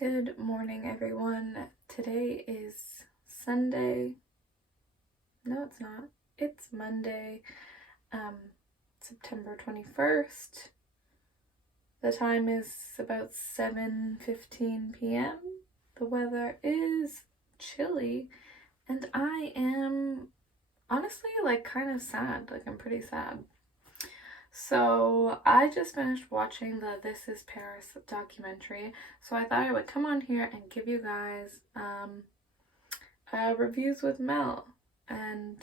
Good morning, everyone. Today is Sunday. No, it's not. It's Monday, um, September 21st. The time is about 7:15 p.m. The weather is chilly, and I am honestly kind of sad. I'm pretty sad. So I just finished watching the This Is Paris documentary, so I thought I would come on here and give you guys reviews with Mel. And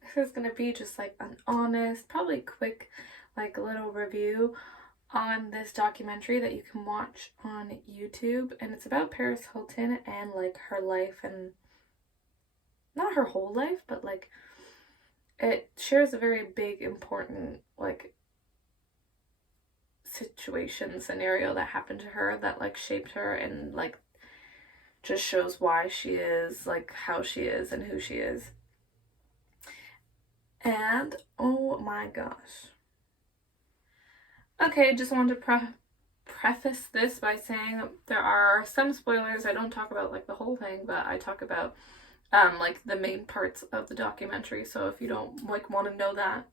this is gonna be just an honest, probably quick, little review on this documentary that you can watch on YouTube. And it's about Paris Hilton and her life, and not her whole life, but it shares a very big, important situation scenario that happened to her that shaped her, and just shows why she is how she is and who she is. And oh my gosh. Okay, just wanted to preface this by saying there are some spoilers. I don't talk about the whole thing, but I talk about the main parts of the documentary. So if you don't want to know that,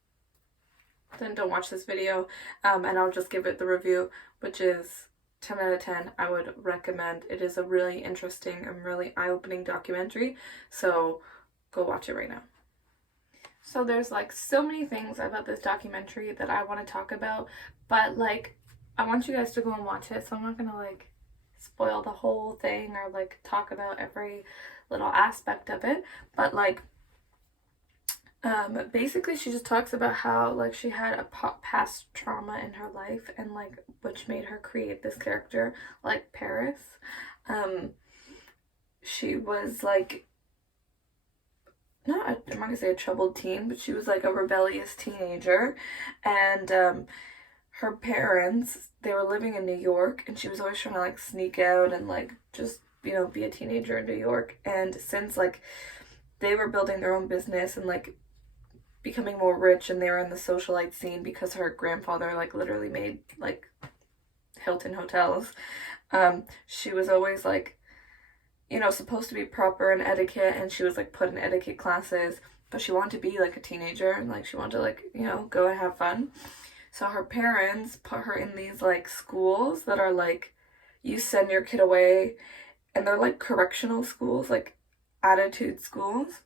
then don't watch this video. And I'll just give it the review, which is 10 out of 10. I would recommend. It is a really interesting and really eye-opening documentary. So go watch it right now. So there's so many things about this documentary that I want to talk about, but I want you guys to go and watch it. So I'm not gonna spoil the whole thing or talk about every little aspect of it, but basically she just talks about how she had a past trauma in her life, and which made her create this character Paris. She was I'm not gonna say a troubled teen, but she was a rebellious teenager, and her parents, they were living in New York, and she was always trying to sneak out and just be a teenager in New York. And since they were building their own business and becoming more rich, and they were in the socialite scene because her grandfather literally made Hilton hotels, she was always supposed to be proper in etiquette, and she was put in etiquette classes, but she wanted to be a teenager, and she wanted to go and have fun. So her parents put her in these schools that are you send your kid away, and they're correctional schools, attitude schools,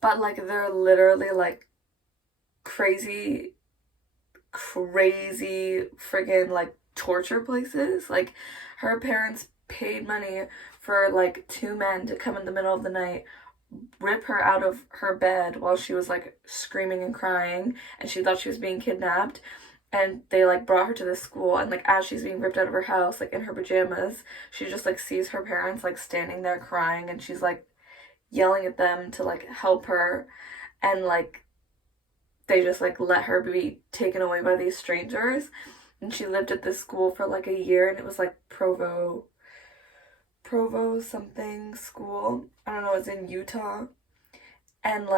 but they're literally crazy friggin' torture places. Her parents paid money for two men to come in the middle of the night, rip her out of her bed while she was screaming and crying, and she thought she was being kidnapped, and they brought her to the school, and as she's being ripped out of her house in her pajamas, she just sees her parents standing there crying, and she's yelling at them to help her, and they just let her be taken away by these strangers. And she lived at this school for a year, and it was Provo something school. I don't know, it's in Utah. And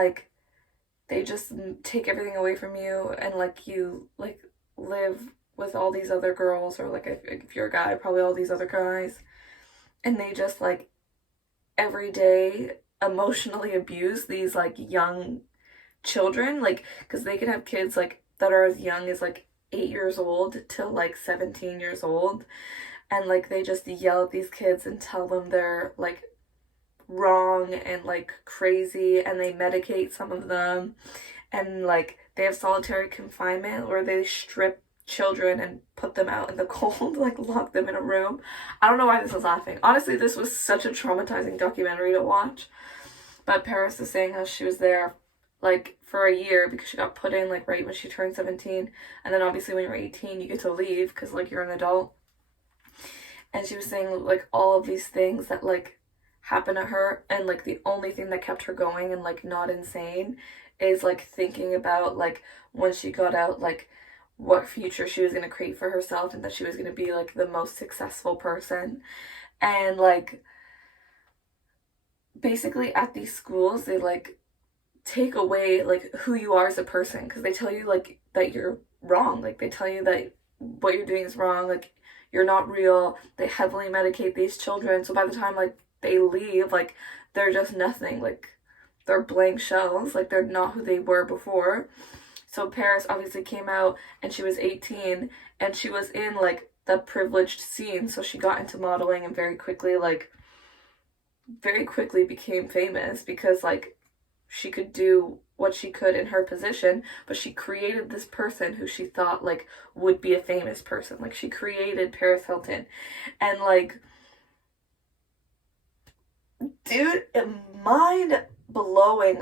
they just take everything away from you, and you live with all these other girls, or if you're a guy, probably all these other guys. And they just every day emotionally abuse these young children, because they can have kids that are as young as 8 years old till 17 years old. And they just yell at these kids and tell them they're wrong and crazy, and they medicate some of them, and they have solitary confinement where they strip children and put them out in the cold, lock them in a room. I don't know why this is laughing. Honestly, this was such a traumatizing documentary to watch. But Paris is saying how she was there for a year because she got put in right when she turned 17, and then obviously when you're 18 you get to leave because you're an adult. And she was saying all of these things that happened to her, and the only thing that kept her going and not insane is thinking about when she got out, what future she was going to create for herself, and that she was going to be the most successful person. And basically at these schools they take away who you are as a person, because they tell you that you're wrong. They tell you that what you're doing is wrong. you're not real. They heavily medicate these children, so by the time like they leave, like they're just nothing. Like they're blank shells. Like they're not who they were before. So Paris obviously came out and she was 18 and she was in like the privileged scene, so she got into modeling and very quickly became famous because like she could do what she could in her position, but she created this person who she thought like would be a famous person. Like she created Paris Hilton. And like, dude, mind blowing,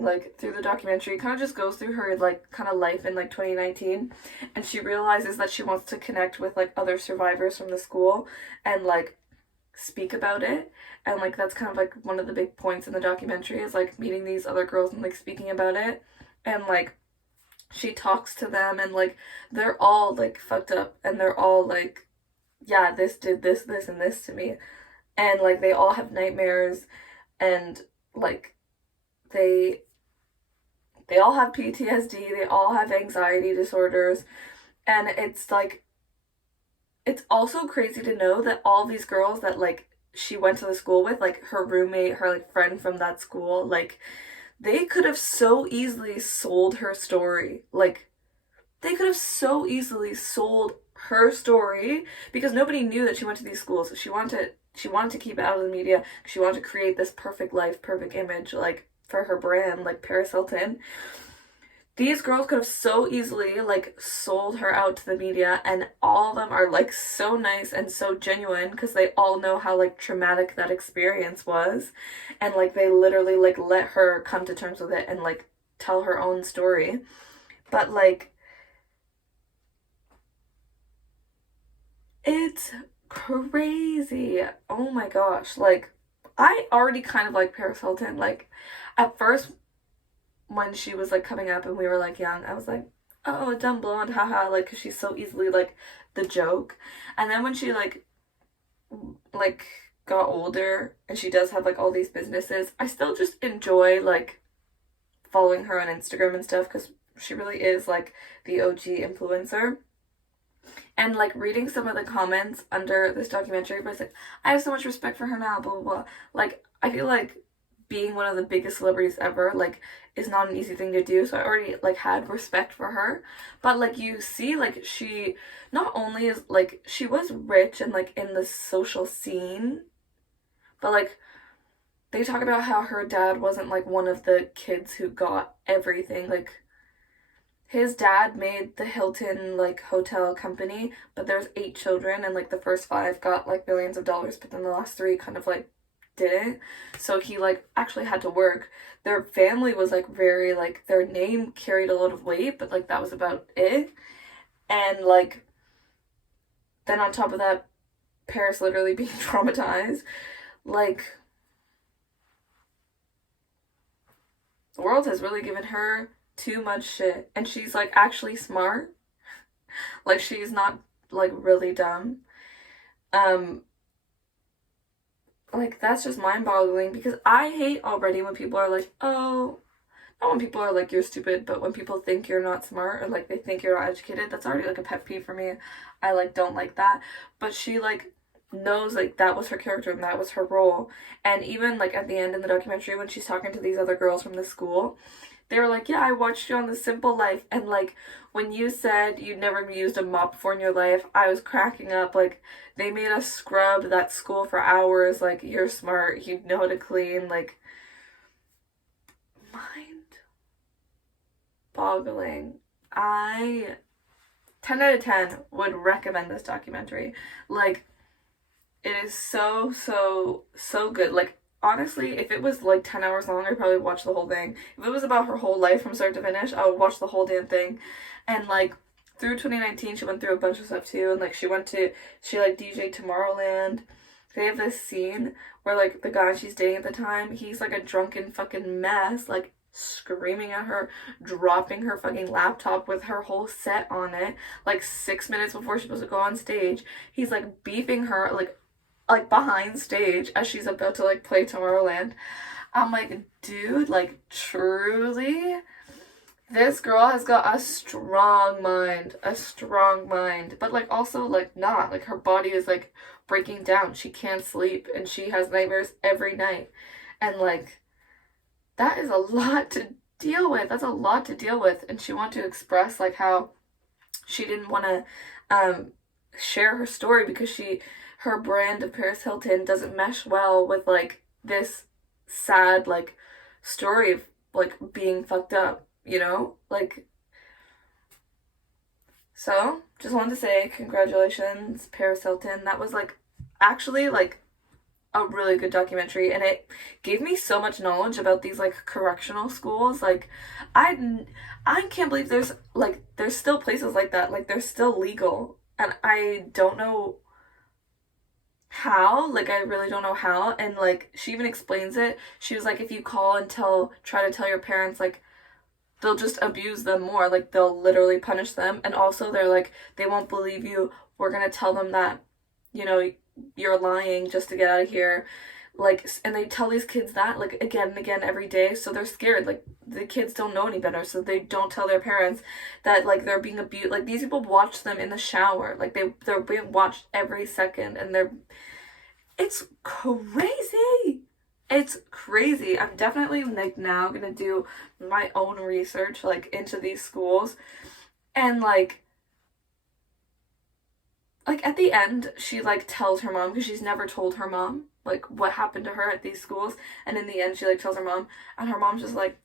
like through the documentary. It kind of just goes through her like kind of life in like 2019, and she realizes that she wants to connect with like other survivors from the school and like speak about it. And like that's kind of like one of the big points in the documentary is like meeting these other girls and like speaking about it. And like she talks to them and like they're all like fucked up and they're all like, yeah, this did this and this to me. And like they all have nightmares and like they all have PTSD, they all have anxiety disorders. And it's like, it's also crazy to know that all these girls that like she went to the school with, like her roommate, her like friend from that school, like they could have so easily sold her story. Like they could have so easily sold her story because nobody knew that she went to these schools. She wanted to keep it out of the media. She wanted to create this perfect life, perfect image, like for her brand, like Paris Hilton. These girls could have so easily like sold her out to the media, and all of them are like so nice and so genuine because they all know how like traumatic that experience was, and like they literally like let her come to terms with it and like tell her own story. But like it's crazy. Oh my gosh. Like I already kind of like Paris Hilton. Like at first when she was like coming up and we were like young, I was like, oh, dumb blonde, haha, like, cause she's so easily like the joke. And then when she like got older and she does have like all these businesses, I still just enjoy like following her on Instagram and stuff because she really is like the OG influencer. And like reading some of the comments under this documentary, but it's like, I have so much respect for her now, blah blah blah. Like I feel like being one of the biggest celebrities ever like is not an easy thing to do, so I already like had respect for her. But like you see, like she not only is like she was rich and like in the social scene, but like they talk about how her dad wasn't like one of the kids who got everything. Like his dad made the Hilton like hotel company, but there's 8 children and like the first 5 got like millions of dollars, but then the last 3 kind of like didn't. So he like actually had to work. Their family was like very like their name carried a lot of weight, but like that was about it. And like then on top of that, Paris literally being traumatized. Like the world has really given her too much shit. And she's like actually smart. Like she's not like really dumb. Like that's just mind-boggling because I hate already when people are like, oh, not when people are like you're stupid, but when people think you're not smart or like they think you're not educated. That's already like a pet peeve for me. I like don't like that. But she like knows like that was her character and that was her role. And even like at the end in the documentary when she's talking to these other girls from the school, they were like, yeah, I watched you on The Simple Life, and like when you said you'd never used a mop before in your life, I was cracking up. Like they made us scrub that school for hours. Like you're smart, you know how to clean. Like mind boggling. I 10 out of 10 would recommend this documentary. Like it is so good. Like honestly, if it was like 10 hours long, I'd probably watch the whole thing. If it was about her whole life from start to finish, I would watch the whole damn thing. And like through 2019, she went through a bunch of stuff too. And like she like DJ'd Tomorrowland. They have this scene where like the guy she's dating at the time, he's like a drunken fucking mess, like screaming at her, dropping her fucking laptop with her whole set on it, like 6 minutes before she's supposed to go on stage. He's like beefing her like behind stage as she's about to like play Tomorrowland. I'm like, dude, like truly, This girl has got a strong mind, but like also like not, like her body is like breaking down. She can't sleep and she has nightmares every night. And like that is a lot to deal with. That's a lot to deal with. And she wanted to express like how she didn't want to share her story because her brand of Paris Hilton doesn't mesh well with like this sad like story of like being fucked up, you know? Like, so just wanted to say congratulations, Paris Hilton. That was like actually like a really good documentary, and it gave me so much knowledge about these like correctional schools. Like I I can't believe there's still places like that. Like they're still legal. And I don't know how, like I really don't know how. And like she even explains it. She was like, if you call and try to tell your parents, like they'll just abuse them more. Like they'll literally punish them. And also they're like, they won't believe you. We're gonna tell them that, you know, you're lying just to get out of here. Like, and they tell these kids that like again and again every day, so they're scared. Like the kids don't know any better, so they don't tell their parents that like they're being abused. Like these people watch them in the shower, like they're being watched every second, and it's crazy. It's crazy. I'm definitely like now gonna do my own research like into these schools, and like at the end she like tells her mom, because she's never told her mom like what happened to her at these schools, and in the end she like tells her mom, and her mom's just like,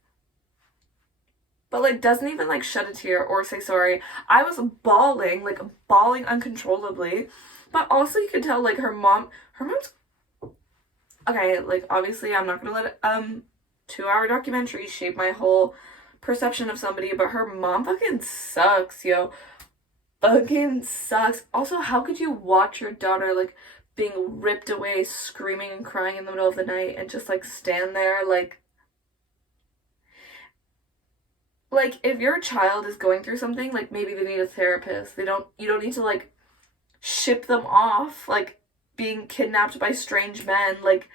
but like doesn't even like shed a tear or say sorry. I was bawling, like bawling uncontrollably, but also you could tell like her mom's okay. Like obviously I'm not gonna let 2-hour documentary shape my whole perception of somebody, but her mom fucking sucks, yo. Fucking sucks. Also, how could you watch your daughter like being ripped away, screaming and crying in the middle of the night, and just like stand there like if your child is going through something, like maybe they need a therapist. You don't need to like ship them off like being kidnapped by strange men. Like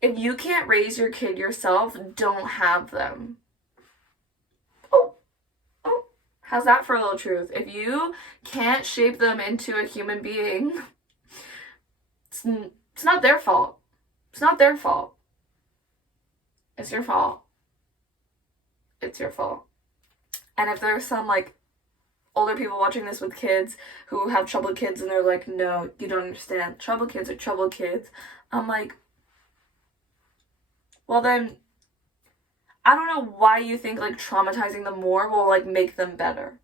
if you can't raise your kid yourself, don't have them. Oh, oh. How's that for a little truth? If you can't shape them into a human being, it's not their fault. It's not their fault. It's your fault. It's your fault. And if there's some like older people watching this with kids who have troubled kids and they're like, no, you don't understand. Troubled kids are troubled kids. I'm like, well then, I don't know why you think like traumatizing them more will like make them better.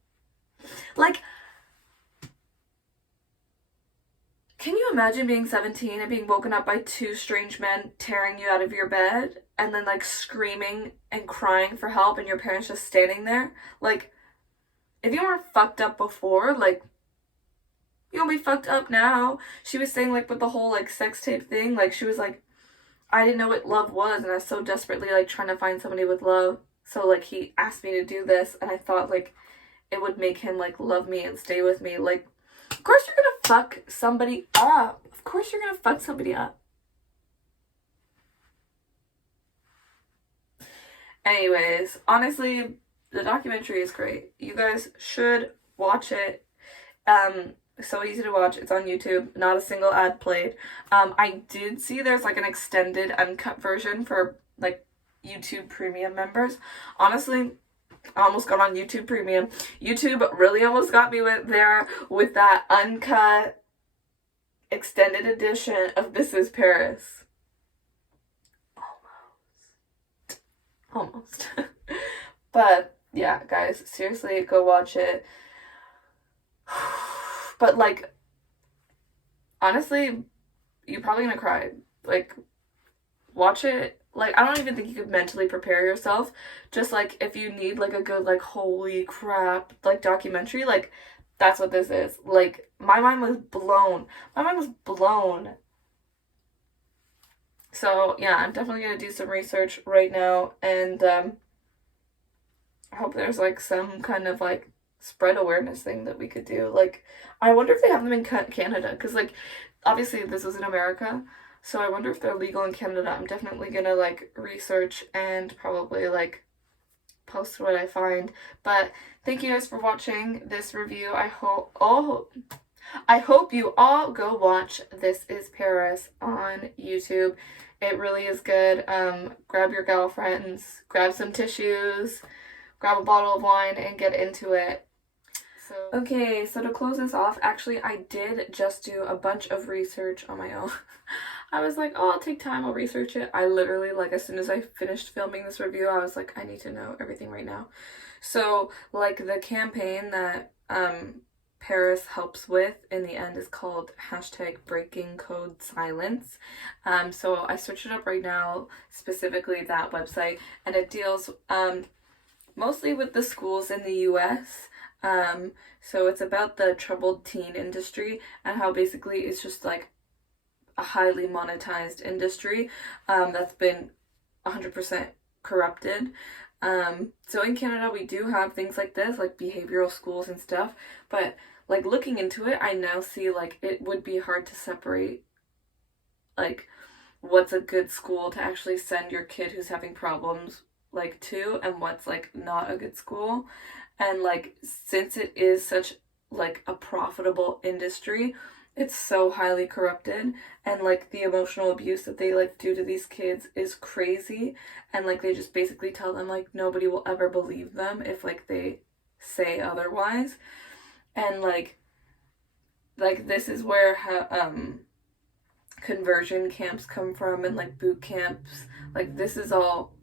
Like, can you imagine being 17 and being woken up by two strange men tearing you out of your bed and then like screaming and crying for help and your parents just standing there? Like, if you weren't fucked up before, like, you'll be fucked up now. She was saying like with the whole like sex tape thing, like she was like, I didn't know what love was, and I was so desperately like trying to find somebody with love. So like he asked me to do this, and I thought like it would make him like love me and stay with me. Like, of course you're gonna fuck somebody up. Of course you're gonna fuck somebody up. Anyways, honestly, the documentary is great. You guys should watch it. So easy to watch. It's on YouTube. Not a single ad played. I did see there's like an extended uncut version for like YouTube Premium members. Honestly, I almost got on YouTube Premium. YouTube really almost got me with that uncut extended edition of This Is Paris. Almost. But yeah, guys, seriously, go watch it. But like, honestly, you're probably gonna cry. Like, watch it. Like, I don't even think you could mentally prepare yourself. Just like if you need like a good like holy crap like documentary, like that's what this is. Like my mind was blown. My mind was blown. So yeah, I'm definitely gonna do some research right now, and I hope there's like some kind of like spread awareness thing that we could do. Like, I wonder if they have them in Canada, because like obviously this is in America, so I wonder if they're legal in Canada. I'm definitely gonna like research and probably like post what I find. But thank you guys for watching this review. I hope you all go watch This Is Paris on YouTube. It really is good. Grab your girlfriends, grab some tissues, grab a bottle of wine, and get into it. Okay, so to close this off, actually I did just do a bunch of research on my own. I was like, oh, I'll take time, I'll research it. I literally, like, as soon as I finished filming this review, I was like, I need to know everything right now. So, like, the campaign that Paris helps with in the end is called #BreakingCodeSilence. So I searched it up right now, specifically that website, and it deals mostly with the schools in the US. So it's about the troubled teen industry and how basically it's just like a highly monetized industry that's been 100% corrupted. So in Canada we do have things like this, like behavioral schools and stuff, but like looking into it, I now see like it would be hard to separate like what's a good school to actually send your kid who's having problems like to, and what's like not a good school. And like since it is such like a profitable industry, it's so highly corrupted, and like the emotional abuse that they like do to these kids is crazy, and like they just basically tell them like nobody will ever believe them if like they say otherwise. And like this is where conversion camps come from, and like boot camps. Like this is all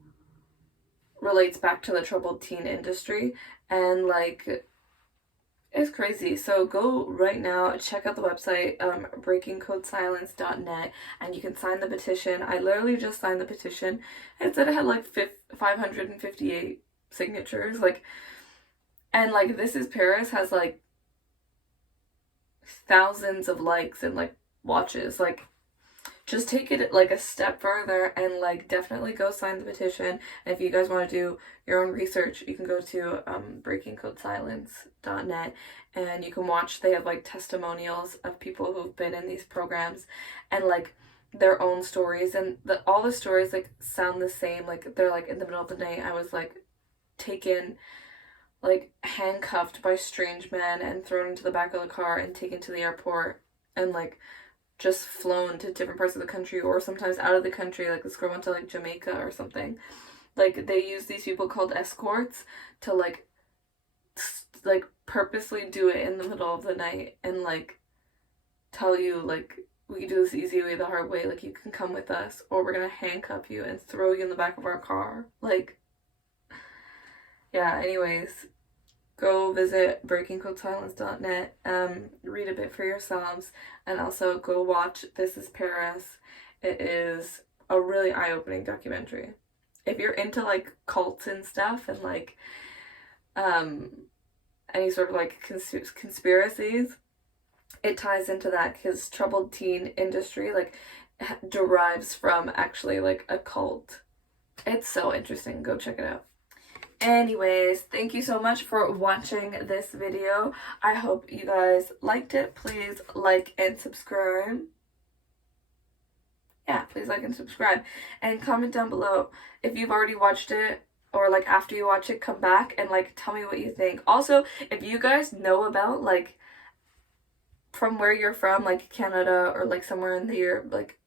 relates back to the troubled teen industry, and like it's crazy. So go right now, check out the website, breakingcodesilence.net, and you can sign the petition. I literally just signed the petition. It said it had like 558 signatures, like, and like This Is Paris has like thousands of likes and like watches. Like, just take it like a step further and like definitely go sign the petition. And if you guys want to do your own research, you can go to breakingcodesilence.net, and you can watch. They have like testimonials of people who've been in these programs and like their own stories, and all the stories like sound the same. Like they're like in the middle of the night, I was like taken, like handcuffed by strange men and thrown into the back of the car and taken to the airport, and like just flown to different parts of the country, or sometimes out of the country. Like this girl went to like Jamaica or something. Like they use these people called escorts to like purposely do it in the middle of the night and like tell you like, we can do this easy way, the hard way, like you can come with us or we're gonna handcuff you and throw you in the back of our car. Like, yeah, anyways, go visit breakingcodesilence.net, read a bit for yourselves, and also go watch This Is Paris. It is a really eye-opening documentary. If you're into like cults and stuff and like any sort of like conspiracies, it ties into that, because troubled teen industry like derives from actually like a cult. It's so interesting. Go check it out. Anyways, thank you so much for watching this video. I hope you guys liked it. Please like and subscribe. Yeah, please like and subscribe. And comment down below if you've already watched it, or like after you watch it, come back and like tell me what you think. Also, if you guys know about like from where you're from, like Canada or like somewhere in the like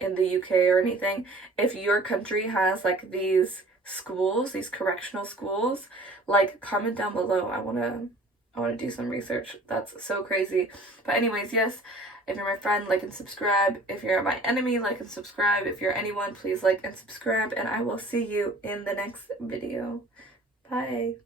in the UK or anything, if your country has like these schools, these correctional schools, like comment down below. I want to do some research. That's so crazy. But anyways, yes, if you're my friend, like and subscribe. If you're my enemy, like and subscribe. If you're anyone, please like and subscribe, and I will see you in the next video. Bye.